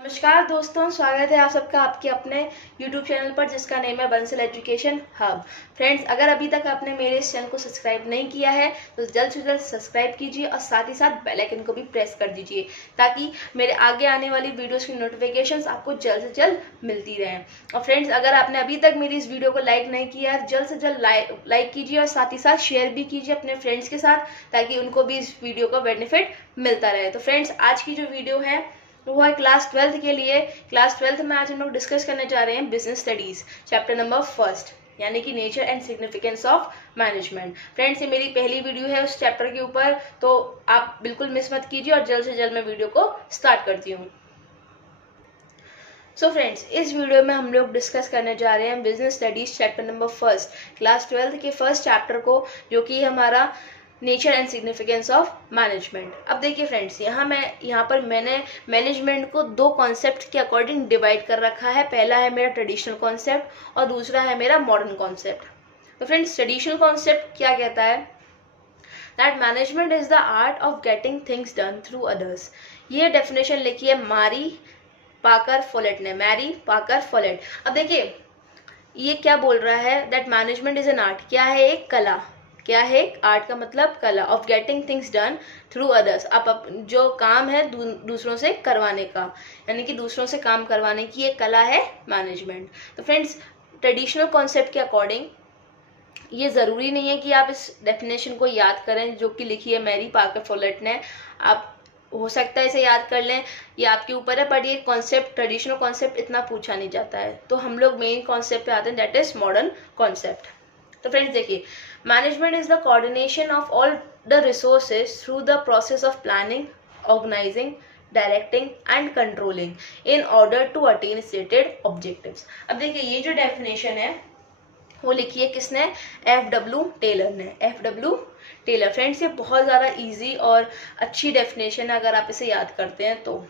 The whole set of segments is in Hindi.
नमस्कार दोस्तों, स्वागत है आप सबका आपके अपने YouTube चैनल पर जिसका नेम है बंसल एजुकेशन हब। फ्रेंड्स, अगर अभी तक आपने मेरे इस चैनल को सब्सक्राइब नहीं किया है तो जल्द से जल्द सब्सक्राइब कीजिए और साथ ही साथ बेल आइकन को भी प्रेस कर दीजिए ताकि मेरे आगे आने वाली वीडियोस की नोटिफिकेशंस आपको जल्द से जल्द मिलती रहें। और फ्रेंड्स, अगर आपने अभी तक मेरी इस वीडियो को लाइक नहीं किया है जल्द से जल्द लाइक कीजिए और साथ ही साथ शेयर भी कीजिए अपने फ्रेंड्स के साथ ताकि उनको भी इस वीडियो का बेनिफिट मिलता रहे। तो फ्रेंड्स, आज की जो वीडियो है वो है क्लास 12 के लिए। क्लास 12 में आज हम लोग डिस्कस करने जा रहे हैं बिजनेस स्टडीज चैप्टर नंबर 1 यानी कि nature and significance of management. Friends, ये मेरी पहली वीडियो है उस चैप्टर के ऊपर, तो आप बिल्कुल मिस मत कीजिए और जल्द से जल्द मैं वीडियो को स्टार्ट करती हूँ। सो फ्रेंड्स, इस वीडियो में हम लोग डिस्कस करने जा रहे हैं business studies chapter number 1 class 12 के फर्स्ट चैप्टर को, जो कि हमारा nature and significance of management. अब देखिए फ्रेंड्स, यहाँ पर मैंने मैनेजमेंट को दो कॉन्सेप्ट के अकॉर्डिंग डिवाइड कर रखा है। पहला है मेरा ट्रेडिशनल कॉन्सेप्ट और दूसरा है मेरा मॉडर्न कॉन्सेप्ट। तो फ्रेंड्स, ट्रेडिशनल कॉन्सेप्ट क्या कहता है? That management is the art of getting things done through others. ये डेफिनेशन लिखी है मैरी पाकर फोलेट ने, मैरी पाकर फोलेट। अब देखिए ये क्या बोल रहा है? That management is an art. क्या है? एक कला। क्या है? आर्ट का मतलब कला। Of getting things done through others. आप जो काम है दूसरों से करवाने का, यानी कि दूसरों से काम करवाने की एक कला है मैनेजमेंट। तो फ्रेंड्स, ट्रेडिशनल कॉन्सेप्ट के अकॉर्डिंग ये ज़रूरी नहीं है कि आप इस डेफिनेशन को याद करें जो कि लिखी है मैरी पाकर फोलेट ने। आप हो सकता है इसे याद कर लें, ये आपके ऊपर है, बट ये कॉन्सेप्ट, ट्रेडिशनल कॉन्सेप्ट इतना पूछा नहीं जाता है। तो हम लोग मेन कॉन्सेप्ट पे आते हैं, दैट इज मॉडर्न कॉन्सेप्ट। तो फ्रेंड्स देखिए, management is the coordination of all the resources through the process of planning, organising, directing and controlling in order to attain stated objectives. अब देखिए ये जो डेफिनेशन है वो लिखी है किसने? F.W. टेलर ने। F.W. टेलर। फ्रेंड्स, ये बहुत ज़्यादा इजी और अच्छी डेफिनेशन है अगर आप इसे याद करते हैं तो।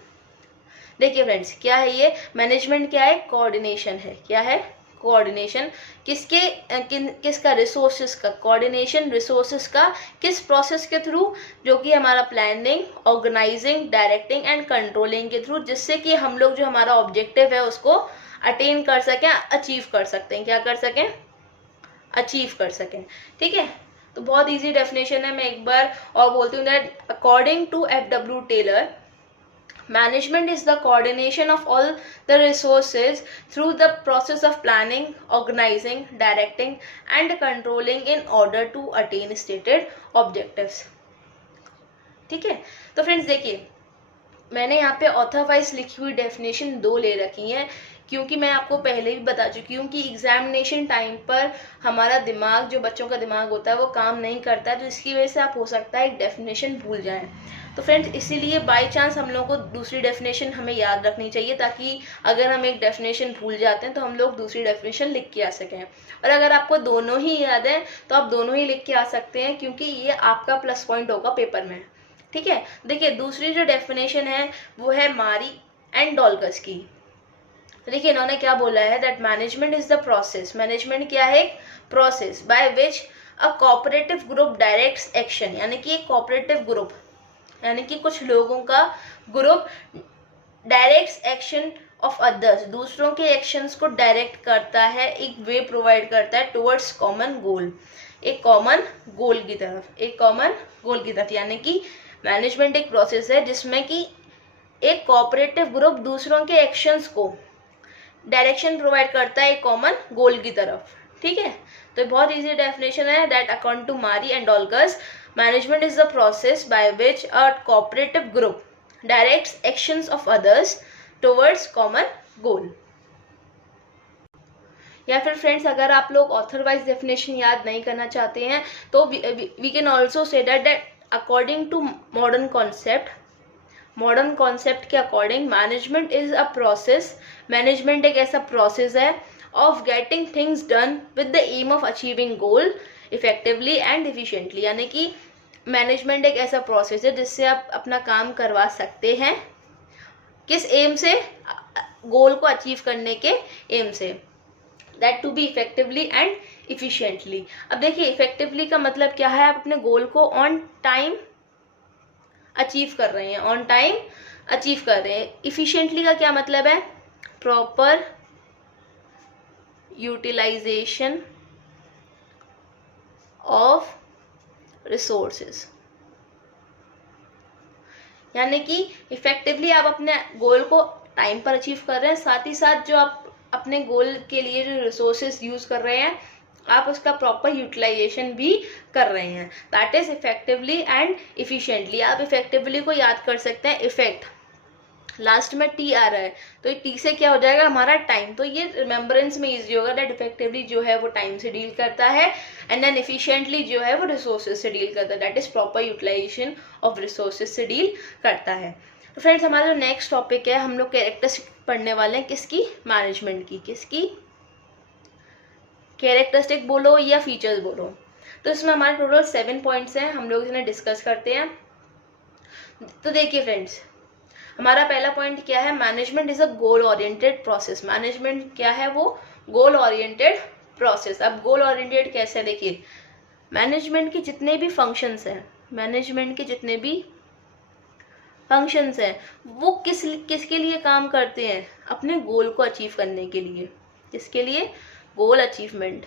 देखिए फ्रेंड्स, क्या है ये? मैनेजमेंट क्या है? कोऑर्डिनेशन है। क्या है? कोऑर्डिनेशन। किसका? रिसोर्सेज का। कोऑर्डिनेशन रिसोर्सेज का किस प्रोसेस के थ्रू? जो कि हमारा planning, organising, directing and controlling के थ्रू, जिससे कि हम लोग जो हमारा ऑब्जेक्टिव है उसको अटेन कर सकें, अचीव कर सकते हैं। क्या कर सकें? अचीव कर सकें। ठीक है, तो बहुत इजी डेफिनेशन है। मैं एक बार और बोलती हूँ that according to F.W. Taylor, management is the coordination of all the resources through the process of planning, organizing, directing and controlling in order to attain stated objectives। ठीक है, तो फ्रेंड्स देखिए, मैंने यहाँ पे ऑथर वाइज लिखी हुई डेफिनेशन दो ले रखी हैं क्योंकि मैं आपको पहले भी बता चुकी हूँ कि एग्जामिनेशन टाइम पर हमारा दिमाग, जो बच्चों का दिमाग होता है, वो काम नहीं करता है, तो इसकी वजह से आप हो सकता है एक डेफिनेशन भूल जाएं। तो फ्रेंड्स, इसीलिए बाय चांस हम लोगों को दूसरी डेफिनेशन हमें याद रखनी चाहिए ताकि अगर हम एक डेफिनेशन भूल जाते हैं तो हम लोग दूसरी डेफिनेशन लिख के आ सकें। और अगर आपको दोनों ही याद है तो आप दोनों ही लिख के आ सकते हैं क्योंकि ये आपका प्लस पॉइंट होगा पेपर में। ठीक है, देखिए दूसरी जो डेफिनेशन है वो है मारी एंड डॉल्गस की। देखिए इन्होंने क्या बोला है? That management is the process. Management क्या है? एक process by which a cooperative group directs action, यानी कि एक कोऑपरेटिव ग्रुप, यानी कि कुछ लोगों का group directs action of others, दूसरों के एक्शंस को डायरेक्ट करता है, एक वे प्रोवाइड करता है टुवर्ड्स कॉमन गोल, एक कॉमन गोल की तरफ, एक कॉमन गोल की तरफ। यानी कि मैनेजमेंट एक प्रोसेस है जिसमें कि एक कोऑपरेटिव ग्रुप दूसरों के एक्शंस को डायरेक्शन प्रोवाइड करता है एक कॉमन गोल की तरफ। ठीक है, तो बहुत इजी डेफिनेशन है that according to Mary and Dolgus, management is the process by which a cooperative group directs actions of others towards common goal. या फिर फ्रेंड्स, अगर आप लोग ऑथर वाइज डेफिनेशन याद नहीं करना चाहते हैं तो we can also say that according to modern concept के according management is a process, management एक ऐसा प्रोसेस है of getting things done with the aim of achieving goal effectively and efficiently. यानी कि मैनेजमेंट एक ऐसा प्रोसेस है जिससे आप अपना काम करवा सकते हैं, किस एम से? गोल को अचीव करने के एम से, that to be effectively and efficiently. अब देखिए इफेक्टिवली का मतलब क्या है? आप अपने गोल को ऑन टाइम अचीव कर रहे हैं, ऑन टाइम अचीव कर रहे हैं। इफिशिएंटली का क्या मतलब है? प्रॉपर यूटिलाइजेशन ऑफ रिसोर्सेज, यानी कि इफेक्टिवली आप अपने गोल को टाइम पर अचीव कर रहे हैं, साथ ही साथ जो आप अपने गोल के लिए जो रिसोर्सेज यूज कर रहे हैं आप उसका प्रॉपर यूटिलाइजेशन भी कर रहे हैं। That is effectively and efficiently. आप इफेक्टिवली को याद कर सकते हैं, इफेक्ट लास्ट में टी आ रहा है तो टी से क्या हो जाएगा हमारा टाइम, तो ये रिमेम्बरेंस में इजी होगा दैट इफेक्टिवली जो है वो टाइम से डील करता है एंड देन एफिशिएंटली जो है वो रिसोर्सेज से डील करता है, that is proper utilisation of resources से डील करता है। तो फ्रेंड्स हमारा जो नेक्स्ट टॉपिक है, हम लोग कैरेक्टरिस्टिक पढ़ने वाले हैं, किसकी? मैनेजमेंट की। किसकी? कैरेक्टरिस्टिक बोलो या फीचर्स बोलो। तो इसमें हमारे टोटल 7 पॉइंट्स हैं, हम लोग इन्हें डिस्कस करते हैं। तो देखिए फ्रेंड्स, हमारा पहला पॉइंट क्या है? Management is a goal oriented process. Management क्या है? वो गोल ओरिएंटेड प्रोसेस। अब गोल ओरिएंटेड कैसे? देखिए, मैनेजमेंट के जितने भी फंक्शंस हैं, मैनेजमेंट के जितने भी फंक्शंस हैं वो किसके लिए काम करते हैं? अपने गोल को अचीव करने के लिए। किसके लिए? गोल अचीवमेंट।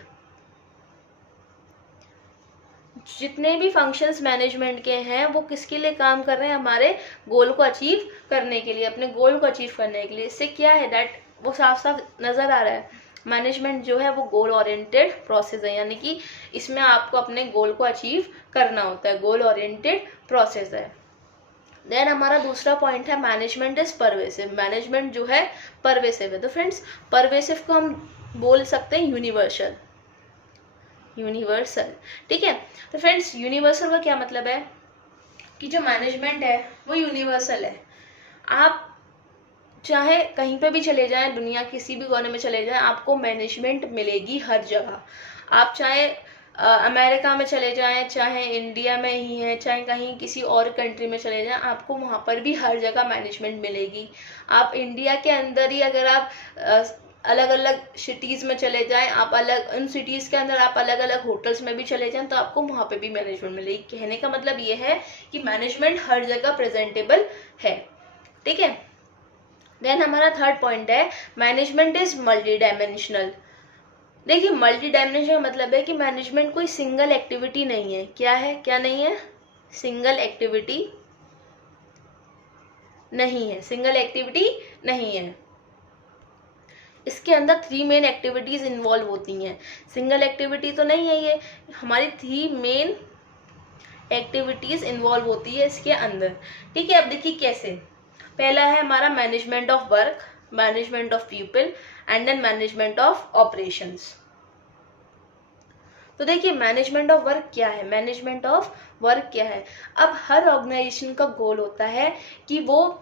जितने भी फंक्शंस मैनेजमेंट के हैं वो किसके लिए काम कर रहे हैं? हमारे गोल को अचीव करने के लिए, अपने गोल को अचीव करने के लिए। इससे क्या है दैट वो साफ साफ नजर आ रहा है, मैनेजमेंट जो है वो गोल ओरिएंटेड प्रोसेस है, यानी कि इसमें आपको अपने गोल को अचीव करना होता है, गोल ओरिएंटेड प्रोसेस है। देन हमारा दूसरा पॉइंट है मैनेजमेंट इज परवेसिव। मैनेजमेंट जो है परवेसिव है। तो फ्रेंड्स परवेसिव को हम बोल सकते हैं यूनिवर्सल। यूनिवर्सल, ठीक है। तो फ्रेंड्स यूनिवर्सल का क्या मतलब है कि जो मैनेजमेंट है वो यूनिवर्सल है। आप चाहे कहीं पे भी चले जाएं, दुनिया किसी भी कोने में चले जाएं, आपको मैनेजमेंट मिलेगी हर जगह। आप चाहे अमेरिका में चले जाएं, चाहे इंडिया में ही हैं, चाहे कहीं किसी और कंट्री में चले जाएं, आपको वहाँ पर भी हर जगह मैनेजमेंट मिलेगी। आप इंडिया के अंदर ही अगर आप अलग अलग सिटीज़ में चले जाएं, आप अलग उन सिटीज़ के अंदर आप अलग अलग होटल्स में भी चले जाएं, तो आपको वहाँ पे भी मैनेजमेंट मिलेगी। कहने का मतलब ये है कि मैनेजमेंट हर जगह प्रेजेंटेबल है, ठीक है। देन हमारा थर्ड पॉइंट है मैनेजमेंट इज मल्टी डायमेंशनल। देखिए, मल्टी डायमेंशनल मतलब है कि मैनेजमेंट कोई सिंगल एक्टिविटी नहीं है। क्या है? क्या नहीं है? सिंगल एक्टिविटी नहीं है, सिंगल एक्टिविटी नहीं है। इसके अंदर 3 मेन एक्टिविटीज इन्वॉल्व होती हैं। सिंगल एक्टिविटी तो नहीं है ये, हमारी 3 मेन एक्टिविटीज इन्वॉल्व होती है इसके अंदर, ठीक है। अब देखिए कैसे। पहला है हमारा management of work, management of people and then management of operations. तो देखिए मैनेजमेंट ऑफ वर्क क्या है? मैनेजमेंट ऑफ वर्क क्या है? अब हर ऑर्गेनाइजेशन का गोल होता है कि वो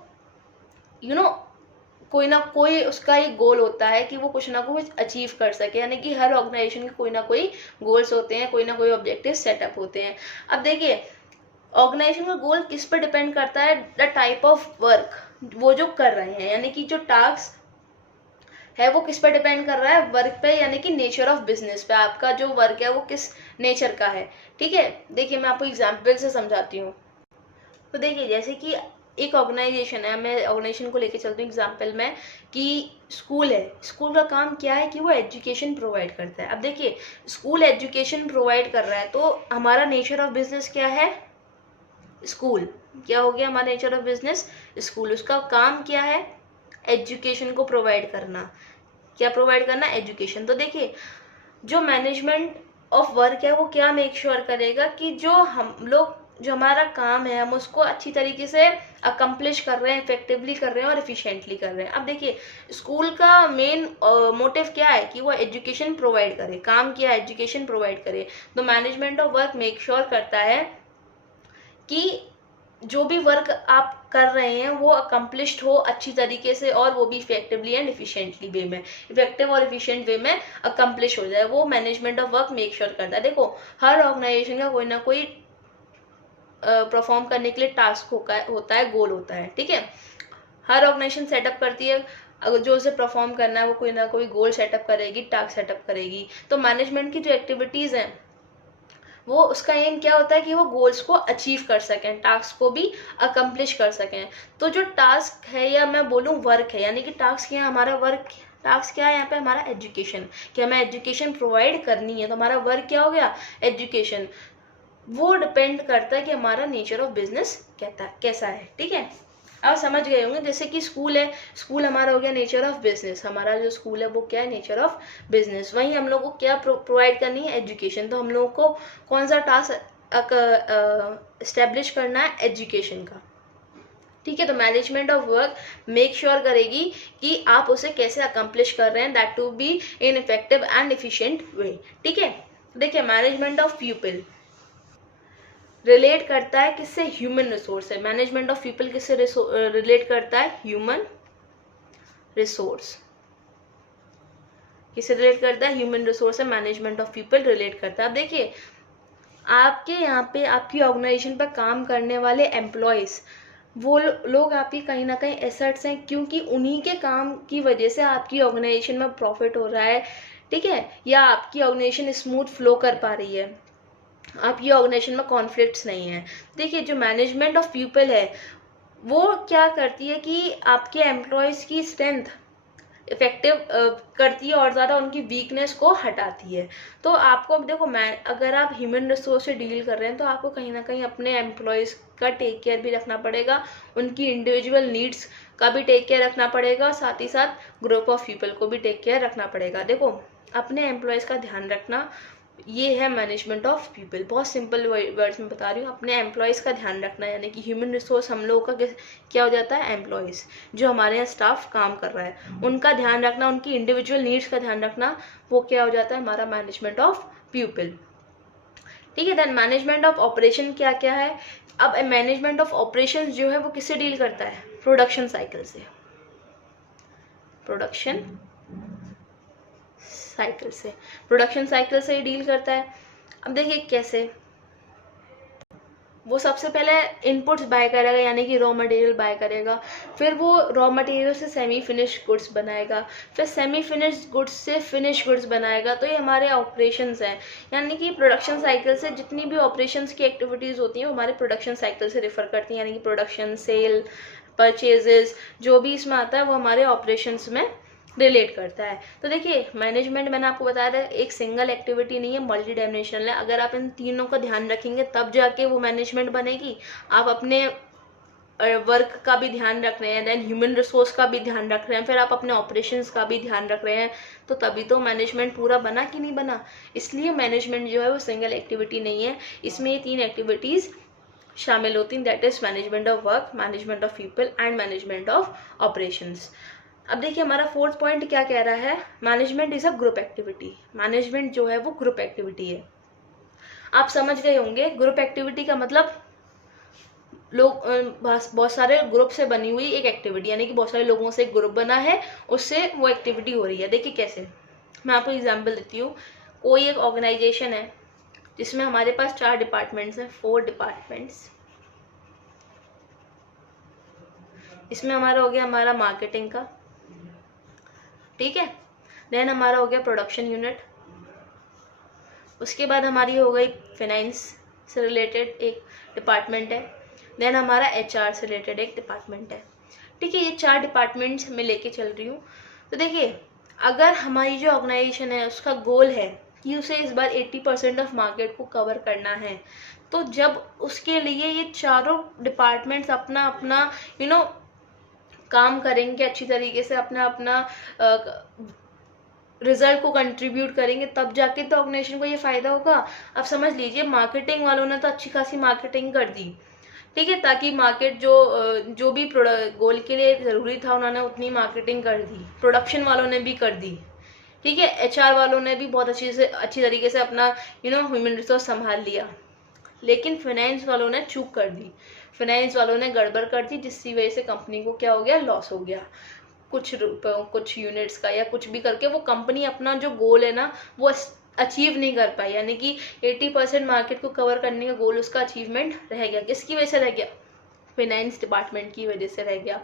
कोई ना कोई उसका एक गोल होता है कि वो कुछ ना कुछ अचीव कर सके, यानी कि हर ऑर्गेनाइजेशन के कोई ना कोई गोल्स होते हैं, कोई ना कोई ऑब्जेक्टिव सेटअप होते हैं। अब देखिए ऑर्गेनाइजेशन का गोल किस पर डिपेंड करता है? द टाइप ऑफ वर्क वो जो कर रहे हैं, यानी कि जो टास्क है वो किस पर डिपेंड कर रहा है? वर्क पे, यानी कि नेचर ऑफ बिजनेस पे। आपका जो वर्क है वो किस नेचर का है, ठीक है। देखिए मैं आपको एग्जाम्पल से समझाती हूँ। तो देखिए जैसे कि एक ऑर्गेनाइजेशन है, मैं ऑर्गेनाइजेशन को लेके चलती हूँ एग्जाम्पल में, कि स्कूल है। स्कूल का काम क्या है कि वो एजुकेशन प्रोवाइड करता है। अब देखिए स्कूल एजुकेशन प्रोवाइड कर रहा है, तो हमारा नेचर ऑफ बिजनेस क्या है? स्कूल। क्या हो गया हमारा नेचर ऑफ बिजनेस? स्कूल। उसका काम क्या है? एजुकेशन को प्रोवाइड करना। क्या प्रोवाइड करना? एजुकेशन। तो देखिए जो मैनेजमेंट ऑफ वर्क है वो क्या मेक श्योर करेगा कि जो हमारा काम है हम उसको अच्छी तरीके से अकम्प्लिश कर रहे हैं, इफेक्टिवली कर रहे हैं और एफिशिएंटली कर रहे हैं। अब देखिए स्कूल का मेन मोटिव क्या है कि वो एजुकेशन प्रोवाइड करे। काम क्या है? एजुकेशन प्रोवाइड करे। तो management of work make sure करता है कि जो भी वर्क आप कर रहे हैं वो अकम्प्लिश्ड हो अच्छी तरीके से, और वो भी इफेक्टिवली एंड एफिशिएंटली वे में, इफेक्टिव और एफिशिएंट वे में अकम्प्लिश हो जाए, वो management of work make sure करता है। देखो हर ऑर्गेनाइजेशन का कोई ना कोई परफॉर्म करने के लिए टास्क होता है, गोल होता है, ठीक है। हर ऑर्गेनाइजेशन सेटअप करती है, अगर जो उसे परफॉर्म करना है वो कोई ना कोई गोल सेटअप करेगी, टास्क सेटअप करेगी। तो मैनेजमेंट की जो एक्टिविटीज़ हैं वो उसका एम क्या होता है कि वो गोल्स को अचीव कर सकें, टास्क को भी अकम्प्लिश कर सकें। तो जो टास्क है या मैं बोलूँ वर्क है, यानी कि टास्क क्या है हमारा, वर्क टास्क क्या है यहाँ पे हमारा एजुकेशन, कि हमें एजुकेशन प्रोवाइड करनी है, तो हमारा वर्क क्या हो गया, एजुकेशन। वो डिपेंड करता है कि हमारा नेचर ऑफ बिजनेस कैसा है। ठीक है, आप समझ गए होंगे। जैसे कि स्कूल है, स्कूल हमारा हो गया नेचर ऑफ बिजनेस, हमारा जो स्कूल है वो क्या है, नेचर ऑफ बिजनेस। वहीं हम लोग को क्या प्रोवाइड करनी है, एजुकेशन। तो हम लोग को कौन सा टास्क इस्टेब्लिश करना है, एजुकेशन का। ठीक है, तो management of work make sure करेगी कि आप उसे कैसे अकम्प्लिश कर रहे हैं, that to be in effective and efficient way. ठीक है, देखिए मैनेजमेंट ऑफ पीपल रिलेट करता है किससे, ह्यूमन रिसोर्स से। मैनेजमेंट ऑफ पीपल किससे रिलेट करता है, ह्यूमन रिसोर्स। किससे रिलेट करता है, ह्यूमन रिसोर्स से मैनेजमेंट ऑफ पीपल रिलेट करता है। अब देखिए आपके यहाँ पे आपकी ऑर्गेनाइजेशन पर काम करने वाले एम्प्लॉयज, वो लोग आपकी कहीं ना कहीं एसेट्स हैं, क्योंकि उन्हीं के काम की वजह से आपकी ऑर्गेनाइजेशन में प्रॉफिट हो रहा है। ठीक है, या आपकी ऑर्गेनाइजेशन स्मूथ फ्लो कर पा रही है, आपकी ऑर्गेनाइजेशन में कॉन्फ्लिक्ट्स नहीं है। देखिए जो मैनेजमेंट ऑफ पीपल है वो क्या करती है कि आपके एम्प्लॉयज़ की स्ट्रेंथ इफेक्टिव करती है और ज़्यादा उनकी वीकनेस को हटाती है। तो आपको देखो, मैं अगर आप ह्यूमन रिसोर्स से डील कर रहे हैं तो आपको कहीं ना कहीं अपने एम्प्लॉयज़ का टेक केयर भी रखना पड़ेगा, उनकी इंडिविजुअल नीड्स का भी टेक केयर रखना पड़ेगा, और साथ ही साथ ग्रुप ऑफ पीपल को भी टेक केयर रखना पड़ेगा। देखो अपने एम्प्लॉयज़ का ध्यान रखना, ये है मैनेजमेंट ऑफ पीपल। बहुत सिंपल वर्ड्स में बता रही हूँ, अपने एम्प्लॉयज़ का ध्यान रखना, यानी कि ह्यूमन रिसोर्स हम लोगों का क्या हो जाता है, एम्प्लॉयज़ जो हमारे यहाँ स्टाफ काम कर रहा है उनका ध्यान रखना, उनकी इंडिविजुअल नीड्स का ध्यान रखना, वो क्या हो जाता है हमारा मैनेजमेंट ऑफ पीपल। ठीक है, देन मैनेजमेंट ऑफ ऑपरेशन क्या क्या है। अब मैनेजमेंट ऑफ ऑपरेशन जो है वो किससे डील करता है, प्रोडक्शन साइकिल से, प्रोडक्शन साइकिल से ही डील करता है। अब देखिए कैसे, वो सबसे पहले इनपुट्स बाय करेगा, यानी कि रॉ मटेरियल बाय करेगा, फिर वो रॉ मटेरियल से सेमी फिनिश गुड्स बनाएगा, फिर सेमी फिनिश गुड्स से फिनिश गुड्स बनाएगा। तो ये हमारे ऑपरेशंस हैं, यानी कि प्रोडक्शन साइकिल से जितनी भी ऑपरेशंस की एक्टिविटीज़ होती हैं वो हमारे प्रोडक्शन साइकिल से रेफर करती हैं, यानी कि प्रोडक्शन, सेल, परचेजेस, जो भी इसमें आता है वो हमारे ऑपरेशंस में रिलेट करता है। तो देखिए मैनेजमेंट मैंने आपको बताया था एक सिंगल एक्टिविटी नहीं है, मल्टी डायमेंशनल है। अगर आप इन तीनों का ध्यान रखेंगे तब जाके वो मैनेजमेंट बनेगी। आप अपने वर्क का भी ध्यान रख रहे हैं, देन ह्यूमन रिसोर्स का भी ध्यान रख रहे हैं, फिर आप अपने ऑपरेशंस का भी ध्यान रख रहे हैं, तो तभी तो मैनेजमेंट पूरा बना कि नहीं बना। इसलिए मैनेजमेंट जो है वो सिंगल एक्टिविटी नहीं है, इसमें ये 3 एक्टिविटीज़ शामिल होती हैं, that is management of work, management of people and management of operations. अब देखिए हमारा 4th पॉइंट क्या कह रहा है, management is a group activity. Management जो है वो ग्रुप एक्टिविटी है। आप समझ गए होंगे ग्रुप एक्टिविटी का मतलब लोग बहुत सारे ग्रुप से बनी हुई एक एक्टिविटी, यानी कि बहुत सारे लोगों से एक ग्रुप बना है, उससे वो एक्टिविटी हो रही है। देखिए कैसे, मैं आपको एग्जांपल देती हूँ। कोई एक ऑर्गेनाइजेशन है जिसमें हमारे पास 4 डिपार्टमेंट्स हैं, 4 डिपार्टमेंट्स। इसमें हमारा हो गया हमारा मार्केटिंग का, ठीक है, देन हमारा हो गया प्रोडक्शन यूनिट, उसके बाद हमारी हो गई फाइनेंस से रिलेटेड एक डिपार्टमेंट है, देन हमारा HR से रिलेटेड एक डिपार्टमेंट है। ठीक है, ये 4 डिपार्टमेंट्स मैं लेके चल रही हूँ। तो देखिए अगर हमारी जो ऑर्गेनाइजेशन है उसका गोल है कि उसे इस बार 80% ऑफ मार्केट को कवर करना है, तो जब उसके लिए ये चारों डिपार्टमेंट्स अपना अपना काम करेंगे अच्छी तरीके से, अपना अपना रिजल्ट को कंट्रीब्यूट करेंगे, तब जाके तो ऑर्गेनाइजेशन को ये फ़ायदा होगा। अब समझ लीजिए मार्केटिंग वालों ने तो अच्छी खासी मार्केटिंग कर दी, ठीक है, ताकि मार्केट जो भी गोल के लिए ज़रूरी था उन्होंने उतनी मार्केटिंग कर दी, प्रोडक्शन वालों ने भी कर दी, ठीक है, HR वालों ने भी बहुत अच्छी तरीके से अपना ह्यूमन रिसोर्स संभाल लिया। लेकिन फाइनेंस वालों ने चूक कर दी, फाइनेंस वालों ने गड़बड़ कर दी, जिसकी वजह से कंपनी को क्या हो गया, लॉस हो गया, कुछ यूनिट्स का या कुछ भी करके वो कंपनी अपना जो गोल है ना वो अचीव नहीं कर पाई, यानी कि 80% मार्केट को कवर करने का गोल उसका अचीवमेंट रह गया। किसकी वजह से रह गया, फाइनेंस डिपार्टमेंट की वजह से रह गया।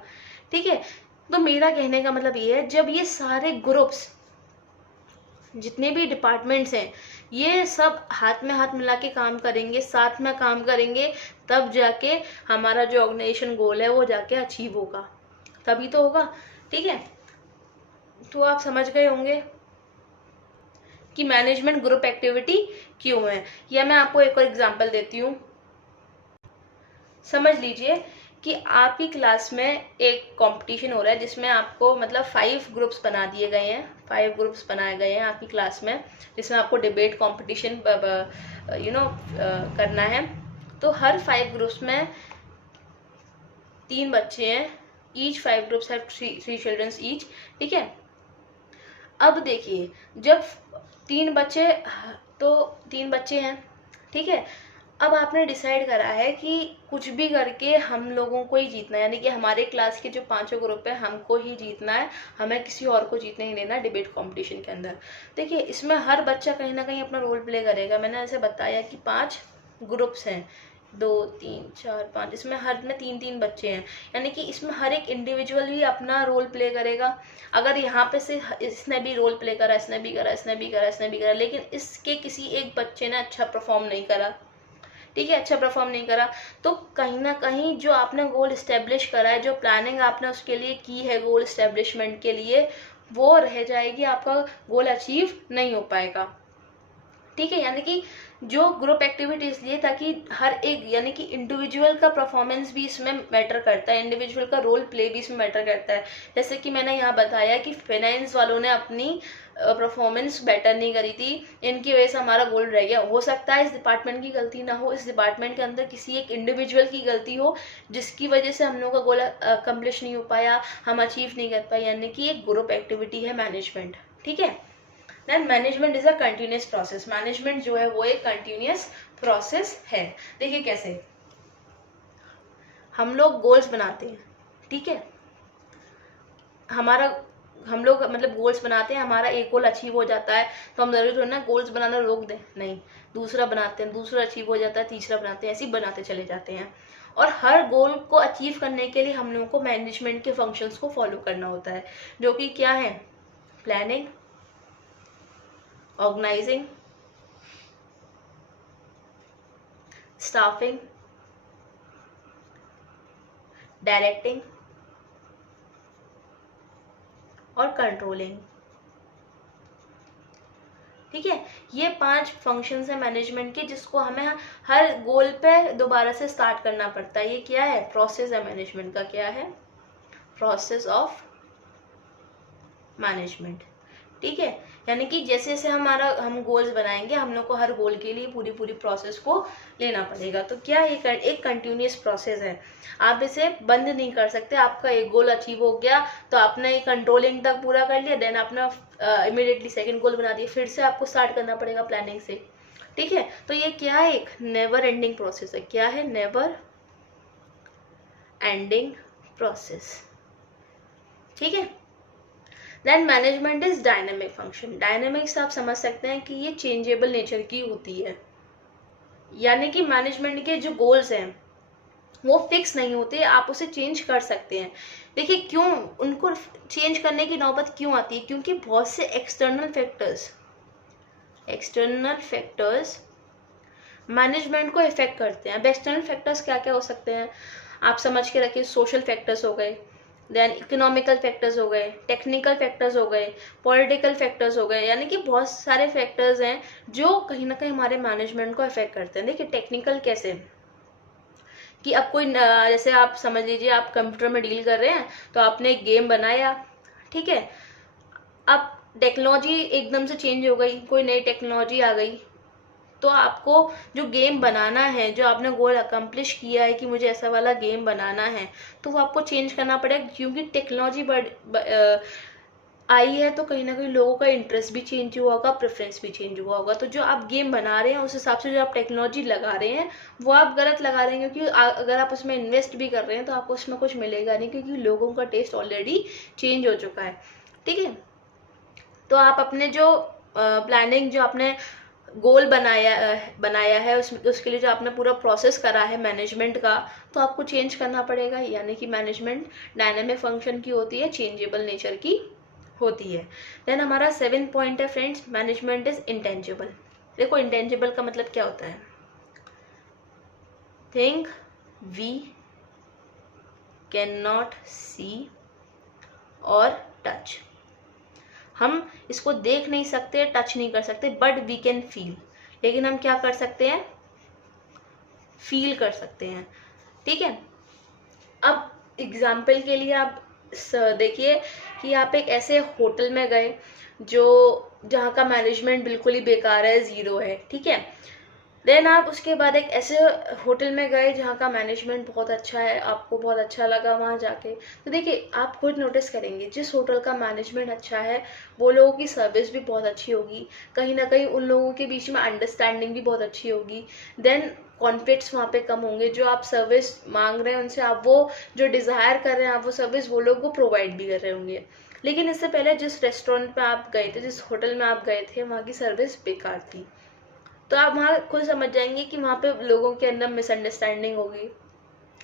ठीक है, तो मेरा कहने का मतलब ये है, जब ये सारे ग्रुप्स जितने भी डिपार्टमेंट्स हैं ये सब हाथ में हाथ मिला के काम करेंगे, साथ में काम करेंगे, तब जाके हमारा जो ऑर्गेनाइजेशन गोल है वो जाके अचीव होगा, तभी तो होगा। ठीक है, तो आप समझ गए होंगे कि मैनेजमेंट ग्रुप एक्टिविटी क्यों है। या मैं आपको एक और एग्जांपल देती हूँ। समझ लीजिए कि आपकी क्लास में एक कंपटीशन हो रहा है जिसमें आपको मतलब 5 ग्रुप्स बना दिए गए हैं, 5 ग्रुप्स बनाए गए हैं आपकी क्लास में, जिसमें आपको डिबेट कंपटीशन करना है। तो हर 5 ग्रुप्स में 3 बच्चे हैं, each 5 groups have 3 childrens each. ठीक है, अब देखिए जब 3 बच्चे हैं, ठीक है, अब आपने डिसाइड करा है कि कुछ भी करके हम लोगों को ही जीतना है, यानी कि हमारे क्लास के जो 5 ग्रुप है हमको ही जीतना है, हमें किसी और को जीतने नहीं देना डिबेट कंपटीशन के अंदर। देखिए इसमें हर बच्चा कहीं ना कहीं अपना रोल प्ले करेगा। मैंने ऐसे बताया कि 5 ग्रुप्स हैं, 2 3 4 5, इसमें हर में 3-3 बच्चे हैं, यानी कि इसमें हर एक इंडिविजुअल ही अपना रोल प्ले करेगा। अगर यहाँ पे से इसने भी रोल प्ले करा, इसने भी करा, इसने भी करा, इसने भी करा, लेकिन इसके किसी एक बच्चे ने अच्छा परफॉर्म नहीं करा, ठीक है, अच्छा परफॉर्म नहीं करा, तो कहीं ना कहीं जो आपने गोल इस्टेब्लिश करा है, जो प्लानिंग आपने उसके लिए की है गोल इस्टेब्लिशमेंट के लिए, वो रह जाएगी, आपका गोल अचीव नहीं हो पाएगा। ठीक है, यानी कि जो ग्रुप एक्टिविटी इसलिए ताकि हर एक, यानी कि इंडिविजुअल का परफॉर्मेंस भी इसमें मैटर करता है, इंडिविजुअल का रोल प्ले भी इसमें मैटर करता है। जैसे कि मैंने यहाँ बताया कि फाइनेंस वालों ने अपनी परफॉर्मेंस बेटर नहीं करी थी, इनकी वजह से हमारा गोल रह गया। हो सकता है इस डिपार्टमेंट की गलती ना हो, इस डिपार्टमेंट के अंदर किसी एक इंडिविजुअल की गलती हो, जिसकी वजह से हम लोग का गोल अकम्प्लिश नहीं हो पाया, हम अचीव नहीं कर पाए, यानी कि एक ग्रुप एक्टिविटी है मैनेजमेंट। ठीक है, then management is a continuous process. Management जो है वो एक कंटिन्यूस प्रोसेस है। देखिए कैसे हम लोग गोल्स बनाते हैं, ठीक है, हम लोग मतलब गोल्स बनाते हैं, हमारा एक गोल अचीव हो जाता है तो हम जरूरी थोड़ी ना गोल्स बनाना रोक दें, नहीं, दूसरा बनाते हैं, दूसरा अचीव हो जाता है, तीसरा बनाते हैं, ऐसे ही बनाते चले जाते हैं। और हर गोल को अचीव करने के लिए हम लोगों को मैनेजमेंट के फंक्शंस को फॉलो करना होता है, जो कि क्या है, प्लानिंग, ऑर्गेनाइजिंग, स्टाफिंग, डायरेक्टिंग और कंट्रोलिंग। ठीक है, ये 5 फंक्शंस है मैनेजमेंट के, जिसको हमें हर गोल पे दोबारा से स्टार्ट करना पड़ता है। ये क्या है, प्रोसेस है मैनेजमेंट का। क्या है, प्रोसेस ऑफ मैनेजमेंट। ठीक है, यानी कि जैसे जैसे हम गोल्स बनाएंगे, हम लोग को हर गोल के लिए पूरी प्रोसेस को लेना पड़ेगा। तो क्या ये एक कंटिन्यूस प्रोसेस है, आप इसे बंद नहीं कर सकते। आपका एक गोल अचीव हो गया तो आपने कंट्रोलिंग तक पूरा कर लिया, देन आपने इमीडिएटली सेकंड गोल बना दिया, फिर से आपको स्टार्ट करना पड़ेगा प्लानिंग से। ठीक है, तो ये क्या है, एक नेवर एंडिंग प्रोसेस है। क्या है, नेवर एंडिंग प्रोसेस। ठीक है, then management is dynamic function. Dynamics आप समझ सकते हैं कि ये चेंजेबल नेचर की होती है, यानी कि मैनेजमेंट के जो गोल्स हैं वो फिक्स नहीं होते, आप उसे चेंज कर सकते हैं। देखिए क्यों उनको चेंज करने की नौबत क्यों आती है, क्योंकि बहुत से एक्सटर्नल फैक्टर्स मैनेजमेंट को इफेक्ट करते हैं। अब एक्सटर्नल फैक्टर्स क्या क्या हो सकते हैं, आप समझ के रखिए। सोशल फैक्टर्स हो गए, देन इकोनॉमिकल फैक्टर्स हो गए, टेक्निकल फैक्टर्स हो गए, पॉलिटिकल फैक्टर्स हो गए, यानी कि बहुत सारे फैक्टर्स हैं जो कहीं ना कहीं हमारे मैनेजमेंट को अफेक्ट करते हैं। देखिए टेक्निकल कैसे, कि अब कोई जैसे आप समझ लीजिए आप कंप्यूटर में डील कर रहे हैं, तो आपने एक गेम बनाया, ठीक है, अब टेक्नोलॉजी एकदम से चेंज हो गई, कोई नई टेक्नोलॉजी आ गई, तो आपको जो गेम बनाना है, जो आपने गोल अकम्प्लिश किया है कि मुझे ऐसा वाला गेम बनाना है, तो वो आपको चेंज करना पड़ेगा, क्योंकि टेक्नोलॉजी आई है, तो कहीं ना कहीं लोगों का इंटरेस्ट भी चेंज हुआ होगा, प्रेफरेंस भी चेंज हुआ होगा। तो जो आप गेम बना रहे हैं उस हिसाब से जो आप टेक्नोलॉजी लगा रहे हैं वो आप गलत लगा रहे हैं, क्योंकि अगर आप उसमें इन्वेस्ट भी कर रहे हैं तो आपको उसमें कुछ मिलेगा नहीं, क्योंकि लोगों का टेस्ट ऑलरेडी चेंज हो चुका है। ठीक है, तो आप अपने जो प्लानिंग, जो आपने गोल बनाया है उसके लिए जो आपने पूरा प्रोसेस करा है मैनेजमेंट का, तो आपको चेंज करना पड़ेगा। यानी कि मैनेजमेंट डायनेमिक फंक्शन की होती है, चेंजेबल नेचर की होती है। देन हमारा 7th पॉइंट है फ्रेंड्स, मैनेजमेंट इज इंटेंजिबल। देखो इंटेंजिबल का मतलब क्या होता है, थिंग वी कैन नॉट सी और टच। हम इसको देख नहीं सकते, टच नहीं कर सकते, बट वी कैन फील, लेकिन हम क्या कर सकते हैं, फील कर सकते हैं। ठीक है। अब एग्जाम्पल के लिए आप देखिए कि आप एक ऐसे होटल में गए जहाँ का मैनेजमेंट बिल्कुल ही बेकार है, ज़ीरो है। ठीक है। देन आप उसके बाद एक ऐसे होटल में गए जहाँ का मैनेजमेंट बहुत अच्छा है, आपको बहुत अच्छा लगा वहाँ जाके। तो देखिए आप खुद नोटिस करेंगे जिस होटल का मैनेजमेंट अच्छा है वो लोगों की सर्विस भी बहुत अच्छी होगी, कहीं ना कहीं उन लोगों के बीच में अंडरस्टैंडिंग भी बहुत अच्छी होगी। देन कॉन्फ्लिक्ट्स वहाँ पे कम होंगे, जो आप सर्विस मांग रहे हैं उनसे आप वो जो डिज़ायर कर रहे हैं आप वो सर्विस वो लोग को प्रोवाइड भी कर रहे होंगे। लेकिन इससे पहले जिस रेस्टोरेंट में आप गए थे, जिस होटल में आप गए थे, वहाँ की सर्विस बेकार थी, तो आप वहाँ खुद समझ जाएंगे कि वहाँ पे लोगों के अंदर मिसअंडरस्टैंडिंग होगी,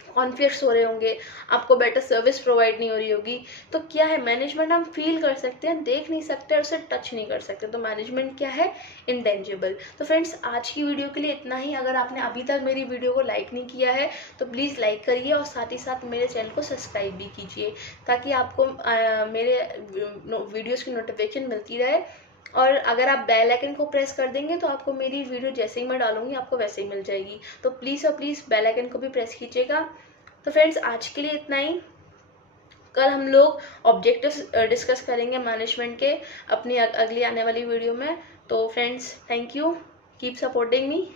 कॉन्फ्लिक्ट्स हो रहे होंगे, आपको बेटर सर्विस प्रोवाइड नहीं हो रही होगी। तो क्या है, मैनेजमेंट हम फील कर सकते हैं, देख नहीं सकते और उसे टच नहीं कर सकते, तो मैनेजमेंट क्या है, इंटेंजिबल। तो फ्रेंड्स आज की वीडियो के लिए इतना ही। अगर आपने अभी तक मेरी वीडियो को लाइक नहीं किया है तो प्लीज़ लाइक करिए और साथ ही साथ मेरे चैनल को सब्सक्राइब भी कीजिए, ताकि आपको मेरे वीडियोज़ की नोटिफिकेशन मिलती रहे। और अगर आप बेल आइकन को प्रेस कर देंगे तो आपको मेरी वीडियो जैसे ही मैं डालूंगी आपको वैसे ही मिल जाएगी। तो प्लीज़ और प्लीज़ बेल आइकन को भी प्रेस कीजिएगा। तो फ्रेंड्स आज के लिए इतना ही। कल हम लोग ऑब्जेक्टिव्स डिस्कस करेंगे मैनेजमेंट के अपनी अगली आने वाली वीडियो में। तो friends thank you, keep supporting me.